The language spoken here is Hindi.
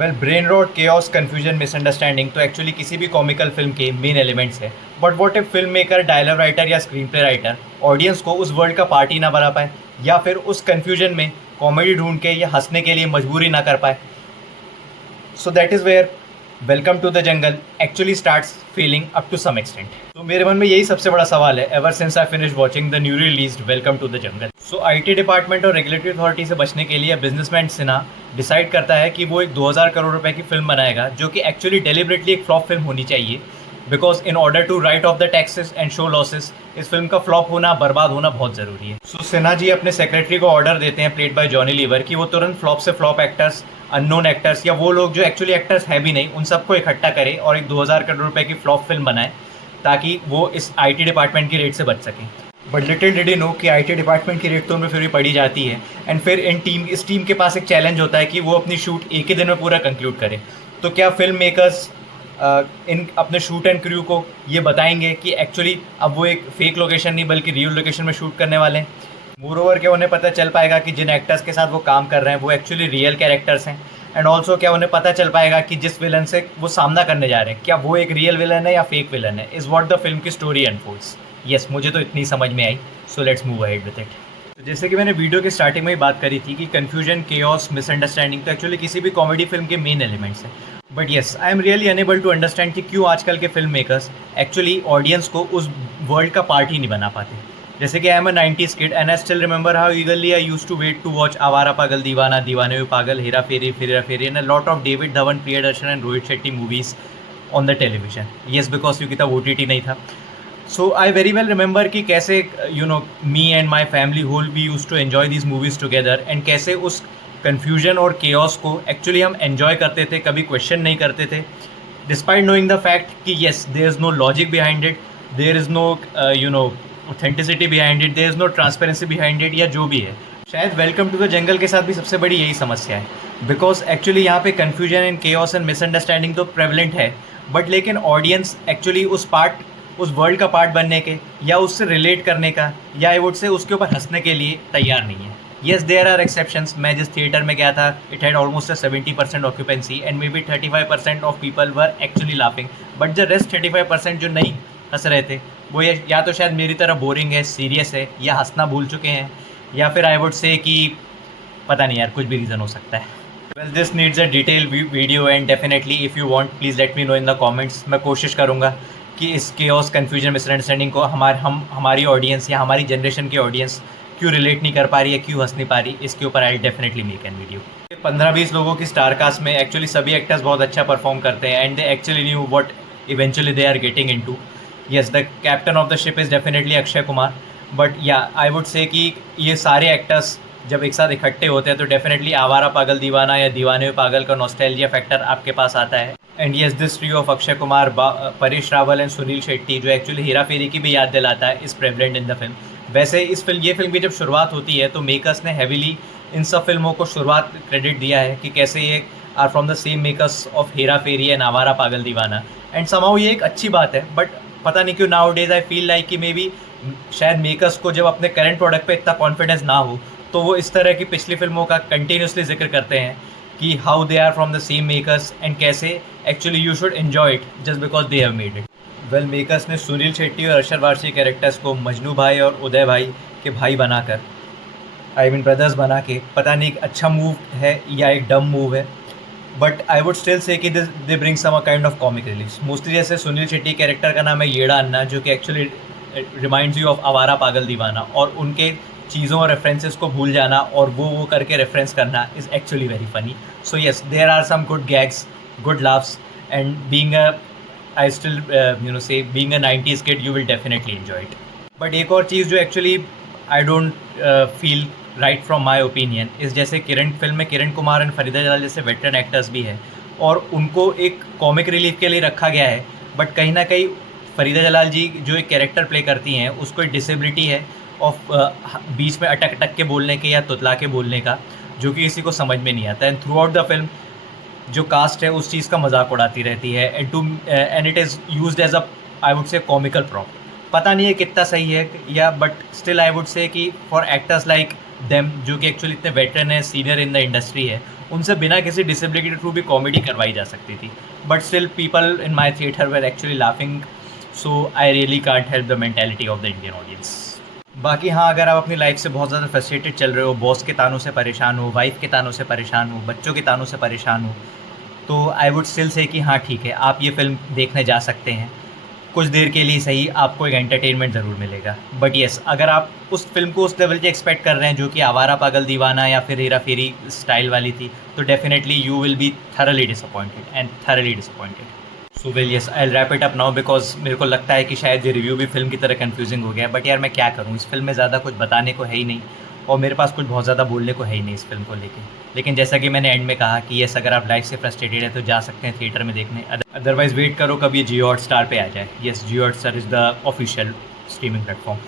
Well brain rot chaos confusion misunderstanding तो एक्चुअली किसी भी कॉमिकल फिल्म के मेन एलिमेंट्स है। But what if film maker, dialogue writer या स्क्रीन प्ले राइटर ऑडियंस को उस वर्ल्ड का पार्ट ही ना बना पाए, या फिर उस कन्फ्यूजन में कॉमेडी ढूंढ के या हंसने के लिए मजबूरी ना कर पाए। So that is where welcome to the jungle actually starts feeling up to some extent. तो मेरे मन में यही सबसे बड़ा सवाल है ever since I finish watching the new released welcome to the jungle. So IT department और रेगुलेटरी अथॉरिटी से बचने के लिए बिजनेसमैन सिन्हा डिसाइड करता है कि वो एक 2000 करोड़ रुपए की फिल्म बनाएगा, जो कि एक्चुअली डेलिबरेटली एक फ्लॉप फिल्म होनी चाहिए, because in order to write off the taxes and show losses इस फिल्म का फ्लॉप होना, बर्बाद होना बहुत ज़रूरी है। सो सिन्हा जी अपने सेक्रेटरी को ऑर्डर देते हैं, प्लेड बाय जॉनी लीवर, कि वो तुरंत फ्लॉप से फ्लॉप एक्टर्स, अननोन एक्टर्स या वो लोग जो एक्चुअली एक्टर्स है भी नहीं, उन सबको इकट्ठा करे और एक 2000 करोड़ रुपए की फ्लॉप फिल्म बनाए, ताकि वो इस आईटी डिपार्टमेंट की रेट से बच सकें। But little did he know कि आईटी डिपार्टमेंट की रेट तो उनमें फिर भी पड़ी जाती है। एंड फिर इस टीम के पास एक चैलेंज होता है कि वो अपनी शूट एक ही दिन में पूरा कंक्लूड करे। तो क्या फिल्म मेकर्स इन अपने शूट एंड क्रू को ये बताएंगे कि एक्चुअली अब वो एक फेक लोकेशन नहीं बल्कि रियल लोकेशन में शूट करने वाले हैं? मोर ओवर क्या उन्हें पता चल पाएगा कि जिन एक्टर्स के साथ वो काम कर रहे हैं वो एक्चुअली रियल कैरेक्टर्स हैं? एंड ऑल्सो क्या उन्हें पता चल पाएगा कि जिस विलन से वो सामना करने जा रहे हैं क्या वो एक रियल विलन है या फेक विलन है? इज़ वॉट द फिल्म की स्टोरी अनफोल्ड्स। यस, मुझे तो इतनी समझ में आई। So let's move ahead with it. तो जैसे कि मैंने वीडियो के स्टार्टिंग में ही बात करी थी कि कन्फ्यूजन, केओस, मिसअंडरस्टैंडिंग तो एक्चुअली किसी भी कॉमेडी फिल्म के मेन एलिमेंट्स हैं। But yes, I am really unable to understand कि क्यों आजकल के फिल्म मेकर्स एक्चुअली ऑडियंस को उस वर्ल्ड का पार्ट ही नहीं बना पाते। जैसे कि I am a 90s kid and I still remember how eagerly I used to wait to watch Awara Pagal Deewana, Deewane में पागल, हेरा फेरी, फिर Pheri and a lot of David Dhawan, Priyadarshan and Rohit Shetty movies on the television. Yes, because क्योंकि तब OTT नहीं था। So I very well remember कि कैसे me and my family whole we use to enjoy these movies together, and कैसे उस कन्फ्यूजन और केओस को एक्चुअली हम एन्जॉय करते थे, कभी क्वेश्चन नहीं करते थे, डिस्पाइट नोइंग द फैक्ट कि yes there is no logic behind it, there is no authenticity behind it, there is no transparency behind it, या जो भी है। शायद वेलकम टू द जंगल के साथ भी सबसे बड़ी यही समस्या है, बिकॉज एक्चुअली यहाँ पे confusion and chaos and misunderstanding तो प्रेवलेंट है, बट लेकिन ऑडियंस एक्चुअली उस वर्ल्ड का पार्ट बनने के या उससे रिलेट करने का या आई वुड से उसके ऊपर हंसने के लिए तैयार नहीं है। Yes, there are exceptions. मैं जिस थिएटर में गया था it had almost 70% occupancy and may be 35% of people were actually laughing, but the rest 35% जो नहीं हंस रहे थे वो ये या तो शायद मेरी तरह बोरिंग है, सीरियस है, या हंसना भूल चुके हैं, या फिर आई वुड से कि पता नहीं यार, कुछ भी रीज़न हो सकता है। Well this needs a detail video and definitely if you want please let me know in the comments. मैं कोशिश करूँगा कि इस केओस, कन्फ्यूजन, मिसअंडरस्टैंडिंग को हमारी ऑडियंस या हमारी जनरेशन की ऑडियंस क्यों रिलेट नहीं कर पा रही है, क्यों हंस नहीं पा रही, इसके ऊपर I definitely make an video. 15-20 लोगों की स्टार कास्ट में एक्चुअली सभी एक्टर्स बहुत अच्छा परफॉर्म करते हैं and they actually knew what eventually they are getting into. Yes, the captain of the ship is definitely Akshay Kumar, but या आई वुड से कि ये सारे एक्टर्स जब एक साथ इकट्ठे होते हैं तो डेफिनेटली आवारा पागल दीवाना या दीवाने में पागल का नॉस्टैल्जिया फैक्टर आपके पास आता है। And yes, this tree of Akshay Kumar, Paresh Rawal and Sunil Shetty, जो एक्चुअली हेरा फेरी की भी याद दिलाता है, इस प्रेवलेंट इन द फिल्म। वैसे ये फिल्म की जब शुरुआत होती है तो मेकर्स ने हैवीली इन सब फिल्मों को शुरुआत क्रेडिट दिया है कि कैसे ये are from the same makers of Hera Pheri and Awara Pagal दीवाना। एंड समाउ ये एक अच्छी बात है, बट पता नहीं क्यों now days I feel like कि मे बी शायद मेकर्स को जब अपने करंट प्रोडक्ट पे इतना कॉन्फिडेंस ना हो तो वो इस तरह की पिछली फिल्मों का कंटिन्यूसली जिक्र करते हैं कि how they are from the same makers and कैसे actually you should enjoy it just because they have made it. Well, makers ने सुनील शेट्टी और अरशद वारसी कैरेक्टर्स को मजनू भाई और उदय भाई के भाई बनाकर, आई मीन ब्रदर्स बना के, पता नहीं एक अच्छा मूव है या एक डम मूव है, but I would still say that they bring some kind of comic relief. Mostly जैसे सुनील शेट्टी कैरेक्टर का नाम है येड़ा अन्ना, जो कि एक्चुअली रिमाइंड्स यू ऑफ आवारा पागल दीवाना, और उनके चीज़ों और रेफरेंसेस को भूल जाना और वो करके रेफरेंस करना is actually very funny. So yes, there are some good gags, good laughs, and being a I still say being a 90s kid you will definitely enjoy it. But एक और चीज़ जो actually I don't feel right from my opinion is, जैसे फिल्म में किरण कुमार एंड फरीदा जलाल जैसे वेटरन एक्टर्स भी हैं और उनको एक कॉमिक रिलीफ के लिए रखा गया है, बट कहीं ना कहीं फरीदा जलाल जी जो एक कैरेक्टर प्ले करती हैं उसको एक डिसेबिलिटी है ऑफ बीच में अटक अटक के बोलने के या तुतला के बोलने का, जो कि किसी को समझ में नहीं आता। And throughout the film जो कास्ट है उस चीज़ का मजाक उड़ाती रहती है and it is used as a I would say comical prop. पता नहीं है कितना सही है या, बट स्टिल आई वुड से कि फॉर एक्टर्स लाइक देम जो कि एक्चुअली इतने वेटरन है, सीनियर इन द इंडस्ट्री है, उनसे बिना किसी डिसेबिलिटी के थ्रू भी कॉमेडी करवाई जा सकती थी, but still people in my theatre were actually laughing. So I really can't help the mentality of the Indian audience. बाकी हाँ, अगर आप अपनी लाइफ से बहुत ज़्यादा फ्रस्ट्रेटेड चल रहे हो, बॉस के तानों से परेशान हो, वाइफ के तानों से परेशान हो, बच्चों के तानों से परेशान हो, तो आई वुड स्टिल से कि हाँ ठीक है, आप ये फ़िल्म देखने जा सकते हैं. कुछ देर के लिए सही, आपको एक एंटरटेनमेंट ज़रूर मिलेगा. बट येस, अगर आप उस फ़िल्म को उस लेवल की एक्सपेक्ट कर रहे हैं जो कि आवारा पागल दीवाना या फिर हेरा फेरी स्टाइल वाली थी, तो definitely you will be thoroughly disappointed and thoroughly disappointed. So well yes, I wrap it up now because मेरे को लगता है कि शायद ये रिव्यू भी फिल्म की तरह कन्फ्यूजिंग हो गया है. बट यार मैं क्या करूँ, इस फिल्म में ज़्यादा कुछ बताने को है ही नहीं, और मेरे पास कुछ बहुत ज़्यादा बोलने को है ही नहीं इस फिल्म को लेके. लेकिन जैसा कि मैंने एंड में कहा कि येस, अगर आप लाइफ से फ्रस्ट्रेटेड है तो जा सकते हैं थिएटर में देखने. अदरवाइज़ वेट करो कब ये जियो हॉटस्टार पे आ जाए. Yes, Jio Hotstar is the official streaming platform.